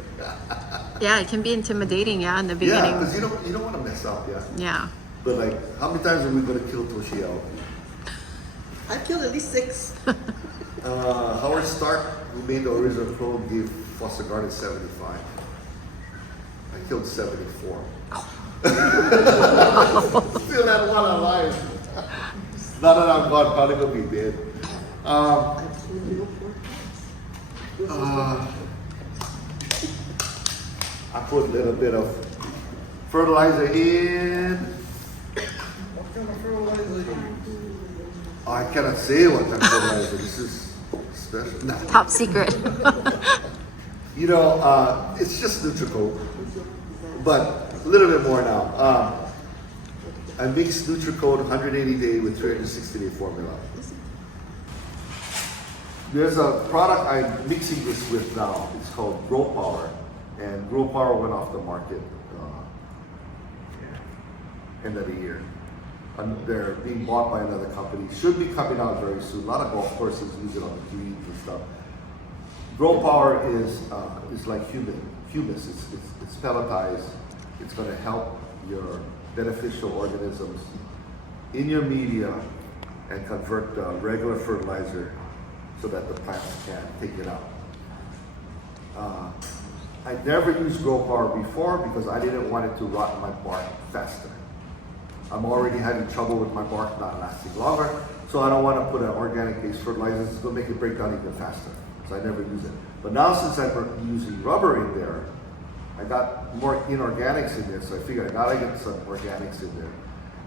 Yeah, it can be intimidating. Yeah, in the Yeah, beginning. because you don't want to mess up. Yeah. Yeah. But like, how many times are we going to kill Toshio? I've killed at least 6. Howard Stark, who made the original clone, gave Foster Garden 75. I killed 74. Still had one alive. Now that I'm gone, probably gonna be dead. I put a little bit of fertilizer in. What kind of fertilizer do you use? I cannot say what kind of fertilizer. This is special. No. Top secret. It's just Nutricoat, but a little bit more now. I mix Nutricoat 180 day with 360 day formula. There's a product I'm mixing this with now. It's called Grow Power, and Grow Power went off the market end of the year. They're being bought by another company. Should be coming out very soon. A lot of golf courses use it on the greens and stuff. Grow Power is like humus. It's pelletized. It's going to help your beneficial organisms in your media and convert the regular fertilizer so that the plants can take it out. I never used Grow Power before because I didn't want it to rot my bark faster. I'm already having trouble with my bark not lasting longer, so I don't want to put an organic-based fertilizer. It's going to make it break down even faster, so I never use it. But now since I'm using rubber in there, I got more inorganics in there, so I figured I gotta get some organics in there.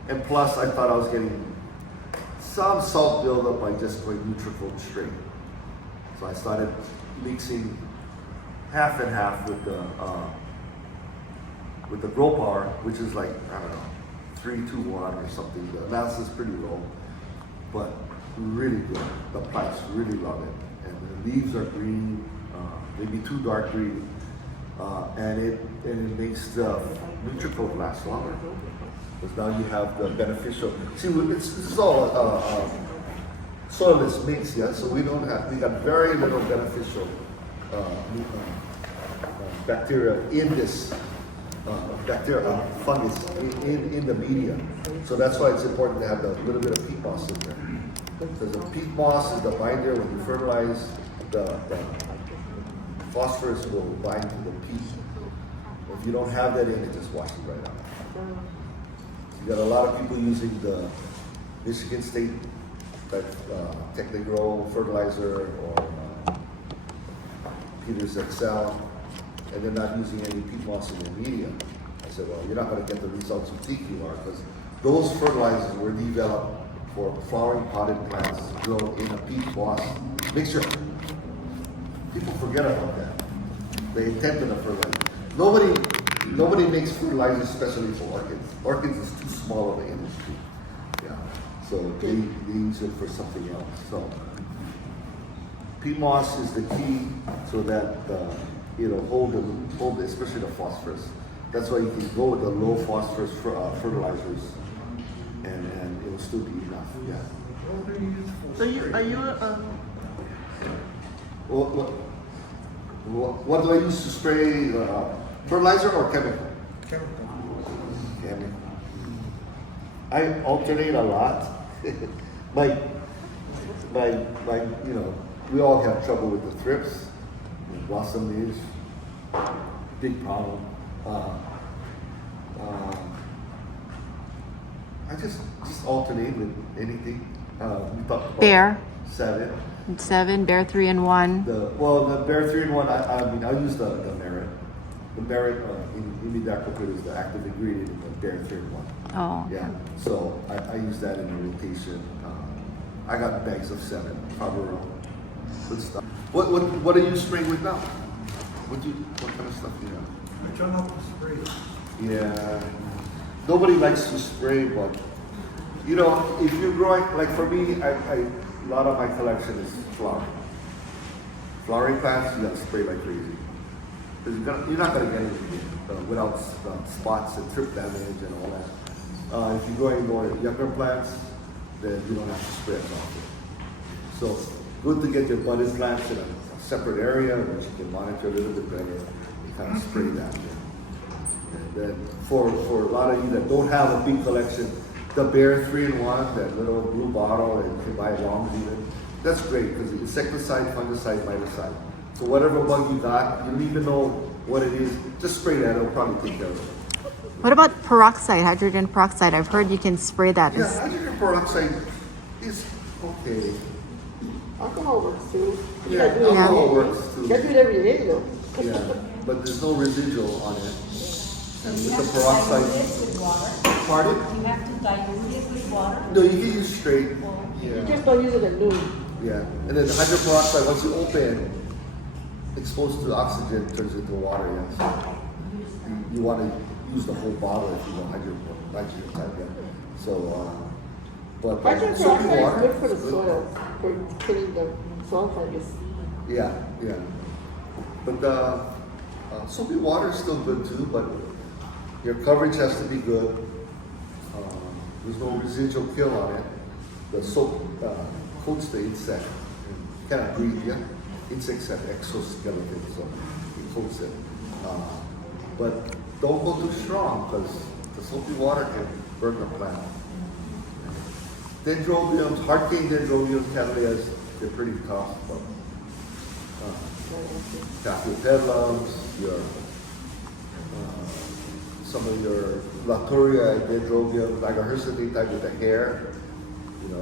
And plus, I thought I was getting some salt buildup by just going Nutricoat straight. So I started mixing half and half with the Grow Power, which is like, I don't know, 3-2-1 or something. The mass is pretty low, but really good. The plants really love it. And the leaves are green, maybe too dark green. And it makes the Nutricoat last longer. Because now you have the beneficial. See, this is all soilless mix, yeah. So we got very little beneficial bacteria in this fungus in the media. So that's why it's important to have a little bit of peat moss in there. Because the peat moss is the binder. When you fertilize, the phosphorus will bind to the peat. If you don't have that in, it just washes right out. You got a lot of people using the Michigan State Technigrow fertilizer or Peter's Excel, and they're not using any peat moss in their media. I said, well, you're not going to get the results you think you are, because those fertilizers were developed for flowering potted plants grown in a peat moss mixture. People forget about that. The intent of the fertilizer. Nobody makes fertilizer especially for orchids. Orchids is too small of an industry. Yeah. So they use it for something else. So peat moss is the key, so that it'll hold especially the phosphorus. That's why you can go with the low phosphorus fertilizers, and it will still be enough. Yeah. So are you What do I use to spray? Fertilizer or chemical? Chemical. I alternate a lot. my, we all have trouble with the thrips, blossom leaves, big problem. I just alternate with anything. We talked about Bear. 7. 7, Bear 3-in-1. The Bear 3-in-1. I use the merit. The merit imidacloprid is the active ingredient in the Bear 3-in-1. Oh. Yeah. So I use that in the rotation. I got bags of 7. Cover good stuff. What are you spraying with now? What kind of stuff do you have? I try not to spray. Yeah. Nobody likes to spray, but if you're growing, like for me, a lot of my collection is flowering. Flowering plants, you gotta spray like crazy. Because you're not gonna get anything without spots and trip damage and all that. If you're growing more younger plants, then you don't have to spray as often. So good to get your budded plants in a separate area which you can monitor a little bit better and kind of spray that. And then for a lot of you that don't have a big collection, the Bear 3-in-1, that little blue bottle, and you can buy longs even, that's great because it's insecticide, fungicide, miticide. So whatever bug you got, you don't even know what it is, just spray that, it'll probably take care of it. What about peroxide, hydrogen peroxide? I've heard you can spray that. Yeah, hydrogen peroxide is okay. alcohol works too? Yeah, alcohol works too. You gotta do it every day though. Yeah, but there's no residual on it. And with the peroxide, pardon? You have to dilute it with water. No, you can use straight. You Yeah, just don't use it at noon. yeah. And then the hydrogen peroxide, once you open, exposed to oxygen, turns into water. Yeah. So you want to use the whole bottle if you want hydrogen type. Yeah. So, but Hydrogen soapy peroxide is water good for the is good. soil, for killing the soil fungus. Yeah, yeah. But soapy water is still good too, but your coverage has to be good. There's no residual kill on it. The soap coats the insect and cannot breathe, yeah? Insects have exoskeleton, so it coats it. But don't go too strong because the soapy water can burn the plant. Dendrobiums, hard cane dendrobiums, Cattleyas, they're pretty tough, but Daffodilums, your some of your Laturia and dendrobium, like a hirsutate type with the hair,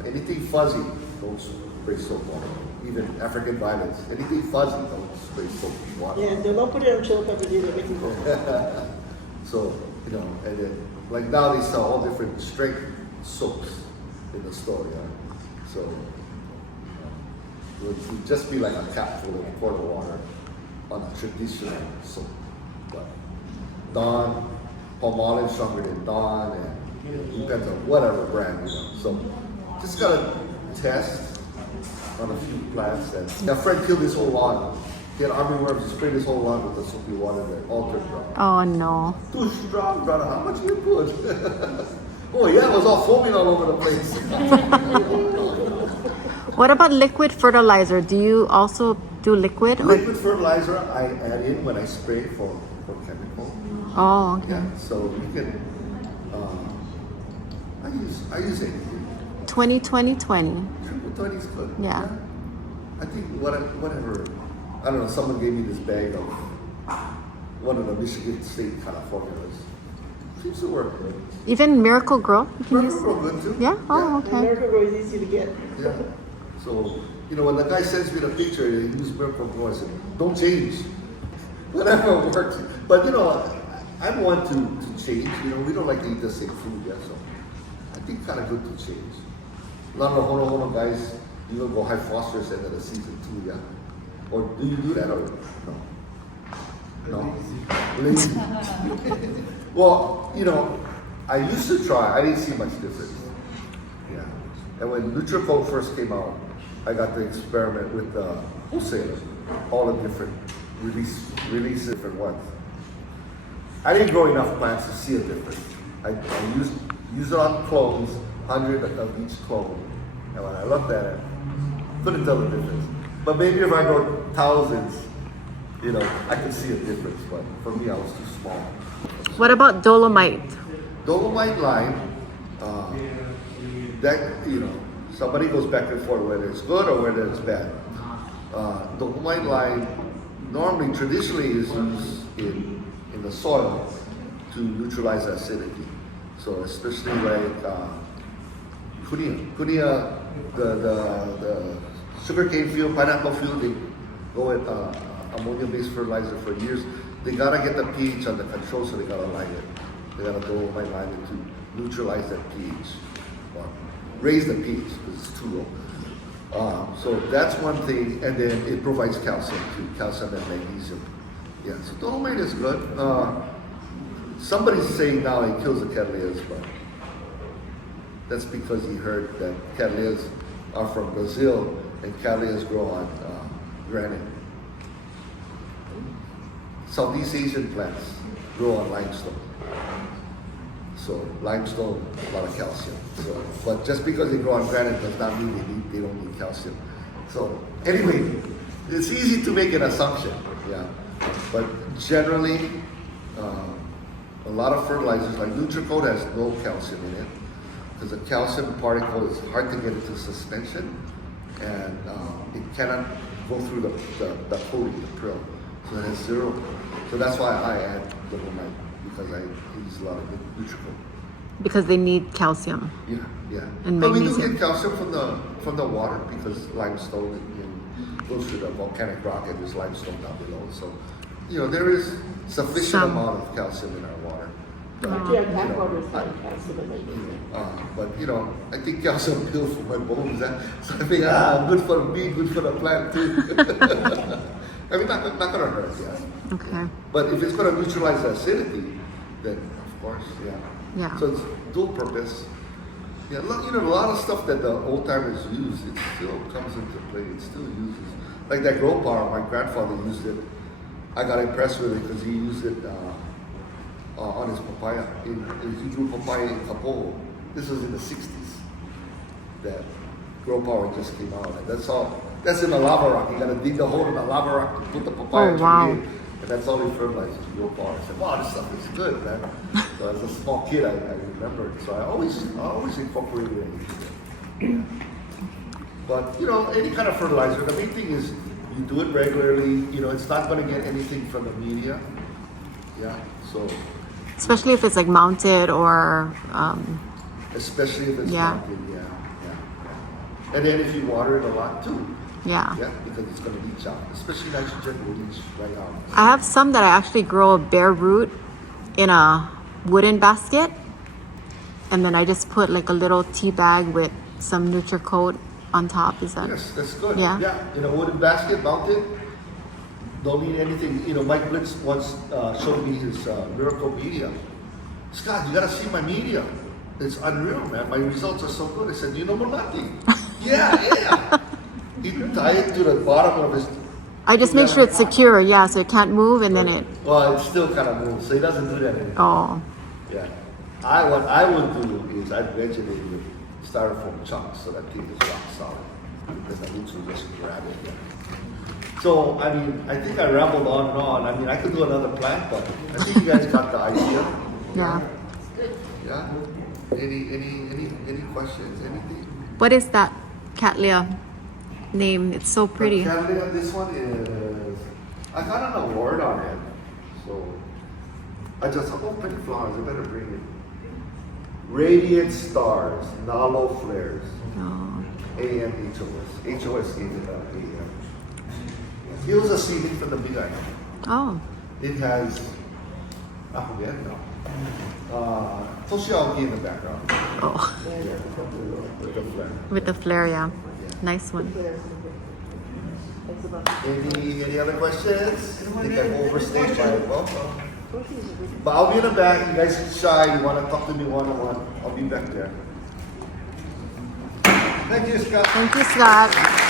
anything fuzzy, don't spray soap water. Even African violets, anything fuzzy, don't spray soap water. Yeah, don't put it on chili pepper either, make it go. So, and then, like now they sell all different strength soaps in the store, yeah. So, it would just be like a cap full of quarter water on a traditional soap. But Dawn, Palmolive stronger than Dawn, and it depends on whatever brand, So, just gotta test on a few plants. And a friend killed his whole lawn. He had armyworms, he sprayed his whole lawn with the soapy water there, all turned brown. Oh no. Too strong, brother. How much you put? Oh yeah, it was all foaming all over the place. What about liquid fertilizer? Do you also do liquid? Liquid fertilizer I add in when I spray for chemical. Oh, okay. Yeah, so you can. I use it. 20-20-20. Triple 20 is good. Yeah. I think whatever. I don't know. Someone gave me this bag of one of the Michigan State Californias. Seems to work good. Even Miracle Grow, you can use. Miracle Grow good too. Yeah. Oh, okay. American Grow is easy to get. Yeah. So, when the guy sends me the picture, he used Miracle Grow, I said, don't change. Whatever works. But, I'm one to change. We don't like to eat the same food, yeah, so I think kind of good to change. A lot of the Hono guys, go high phosphorus end of the season too, yeah? Or do you do that or no? No? Lazy. Well, I used to try. I didn't see much difference. Yeah. And when Nutricold first came out, I got to experiment with the wholesalers, all the different release different ones. I didn't grow enough plants to see a difference. I used it on clones, 100 of each clone. And when I looked at it, couldn't tell the difference. But maybe if I grow thousands, I could see a difference. But for me, I was too small. What about Dolomite? Dolomite lime, somebody goes back and forth whether it's good or whether it's bad. Dolomite lime normally, traditionally is used in the soil to neutralize acidity. So especially like Kunia, the sugarcane field, pineapple field, they go with ammonia-based fertilizer for years. They gotta get the pH under control, so they gotta line it. They gotta Dolomite lime it to neutralize that pH, or raise the pH because it's too low. So that's one thing, and then it provides calcium too, calcium and magnesium. Yeah, so Dolomite is good. Somebody's saying now it kills the Cattleyas, but that's because he heard that Cattleyas are from Brazil and Cattleyas grow on granite. Southeast Asian plants grow on limestone. So limestone, a lot of calcium. So, but just because they grow on granite does not mean they don't need calcium. So anyway, it's easy to make an assumption, yeah. But generally, a lot of fertilizers like Nutricold has no calcium in it because the calcium particle is hard to get into suspension and it cannot go through the coating, the prill. So it has zero. So that's why I add Dolomite because I use a lot of Nutricold. Because they need calcium. Yeah. And but we magnesium. do get calcium from the water because limestone goes through the volcanic rock and there's limestone down below. So, there is sufficient amount of calcium in our water. But, Tap water is like calcium and magnesium. but I think calcium pills for my bones. So I think good for me, good for the plant too. I mean, not gonna hurt, yeah. Okay. But if it's gonna neutralize the acidity, then of course, yeah. Yeah. So it's dual purpose. Yeah, a lot of stuff that the old timers use, it still comes into play. It still uses. Like that grow power, my grandfather used it. I got impressed with it because he used it on his papaya. He grew papaya in Kapoho. This was in the 60s. That grow power just came out. And that's in the lava rock. You gotta dig the hole in the lava rock to put the papaya tree in. And that's all he fertilizes, grow power. I said, wow, this stuff is good, man. So as a small kid, I remember it. So I always incorporated it. But, any kind of fertilizer, the main thing is you do it regularly. It's not going to get anything from the media. Yeah, so. Especially if it's like mounted or. Especially if it's mounted, yeah. And then if you water it a lot too. Yeah. Yeah, because it's going to leach out. Especially nitrogen will leach right out. I have some that I actually grow bare root in a wooden basket. And then I just put like a little tea bag with some Nutricold on top. Is that? Yes, that's good. Yeah. Yeah, in a wooden basket, mounted. Don't need anything. Mike Blitz once showed me his miracle media. Scott, you gotta see my media. It's unreal, man. My results are so good. I said, Mulati. yeah. He tied it to the bottom of his. I just make sure it's secure, so it can't move, and then it. Well, it still kind of moves, so he doesn't do that anymore. Oh. Yeah. What I would do is I'd vegetate with styrofoam chunks so that thing is rock solid. Then the roots will just grab it. So, I mean, I think I rambled on and on. I mean, I could do another plant, but I think you guys got the idea. Yeah. Yeah? Any questions, anything? What is that Cattleya name? It's so pretty. The Cattleya, this one is, I got an award on it. So, I just, pretty flowers, I better bring it. Radiant Stars, Nalo Flares, Oh. AM HOS. HOS gave it up, AM. It was a seeding from the big eye. Oh. It has, I forget now. Sociology in the background. Oh. With the flare. With the flare, yeah. Nice one. Any other questions? I think I've overstayed my welcome. But I'll be in the back. You guys are shy. You want to talk to me one-on-one. I'll be back there. Thank you, Scott. Thank you, Scott.